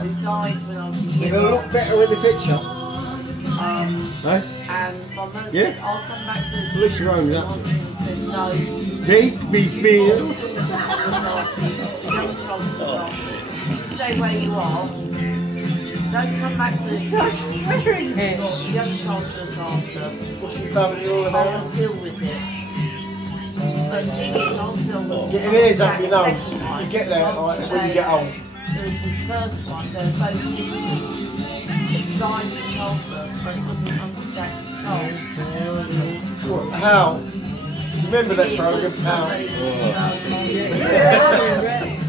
who died when I was a You're year going to look old. better in the picture. And Eh? my mother said, Yeah. I'll come back to the Police are home, that. and said, no. Make me feel. The young child was after. You stay where you are. Don't come back to the swearing here. The young child was after. What's your family all I'll about? deal with it. But the thing is, I'll deal with Get your ears up your nose. second one. You get there like, when you get old. There's his first one, they were both sisters. Died in childbirth, but it wasn't Uncle Jack's child. How? Remember that program? How?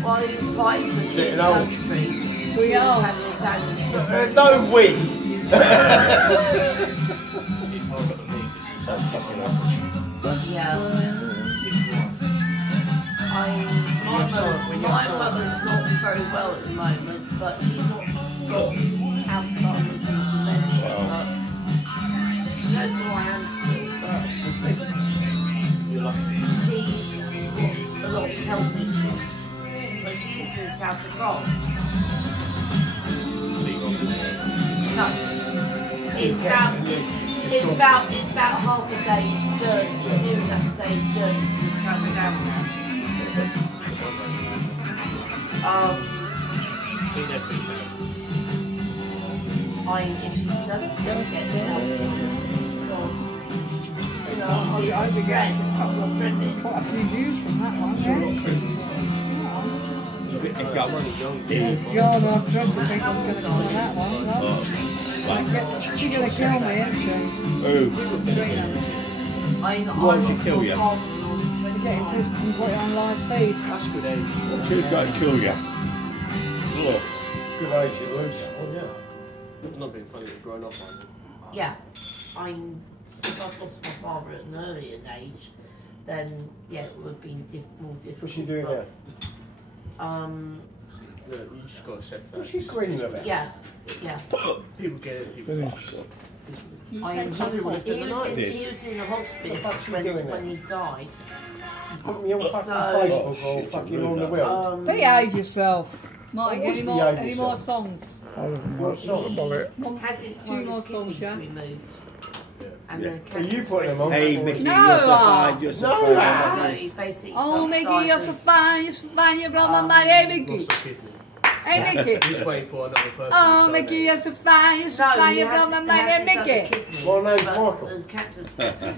While he was fighting for his Getting old. country, We are. having a damage. No we. Yeah. My mother's not very well at the moment, but she's not got Alzheimer's and dementia, but she knows who I am still, but she's got a lot of health issues, but she's in South of France. No. It's about half a day's journey, nearly half a day's journey to travel down there. If she doesn't get help, I think quite a few views from that one, yeah. God, I'm trying to think what's going to come on that one. She's going to kill me, isn't she? Who? Why did she kill you? They're getting pissed and put it on live feed. That's good age. Who's got to kill you? Look. Good age you lose that one, yeah. I'm not being funny, but growing up on it. Yeah, if I'd lost my father at an earlier age, then yeah, it would have been more difficult. What's she doing now? Look, you just got to set facts. What's she grinning about? Yeah. People get it, people don't. He was in the hospice when he died. Put me on fucking Facebook or fucking on the wheel. Behave yourself. Martin, What's any behave more yourself? songs? What song? Has it Two more songs, yeah? removed? And Yeah. the Are you putting them on? Hey, Mickey, No, you're so fine, you're so no. fine. So he basically Oh, Mickey, died you're so fine, your brother, my hey, Mickey. Lost a kidney. Hey, Mickey. He's waiting for another person. Oh, Mickey, you're so fine, your brother, my hey, Mickey. My name's Michael.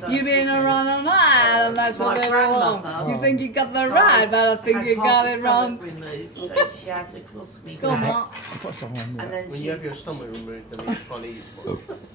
You've been around all night, and that's a My little wrong. grandmother You think you got the right, but I think you got it wrong. Removed, so she had to colostomy Come bag. on. And then When you have your stomach removed, then it's funny.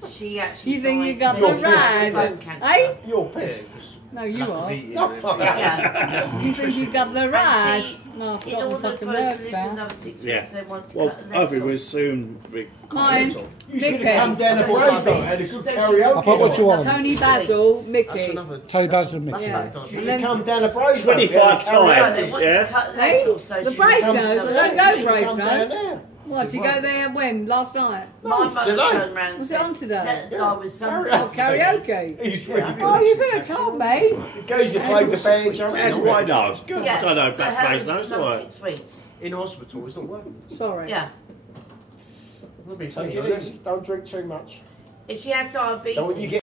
she actually You think you died got of the You're right, bone cancer. hey? You're Yeah, pissed. No, you are. Yeah. You think you got the right? Actually, No, I've in got the order fucking for her to words live now. another 6 Yeah. weeks, they want to Well, cut the legs hopefully off. we'll soon be... Mine, You should Mickey. have come down to Braze though, had a good karaoke. I thought what you want. Tony Basil, That's Mickey. another. Tony Basil and Mickey. Yeah. You And should then- come down to Braze. 25 No, they times, want to yeah? cut the legs Hey, off, so the she Brace can knows, come I down. don't go Brace Come down knows. there. What, did you go there when? Last night? My mother today. turned around and Was it said, on today? let her die with something. Oh, karaoke. He's really good. Oh, you could have told me. The geezer played the band. That's White Dogs. Good. Yeah, I don't know but Black her Place was knows, do another I? 6 weeks. In hospital, it's not working. Sorry. Yeah. I'm not being Take funny. it easy. Don't drink too much. If she had diabetes, Don't you get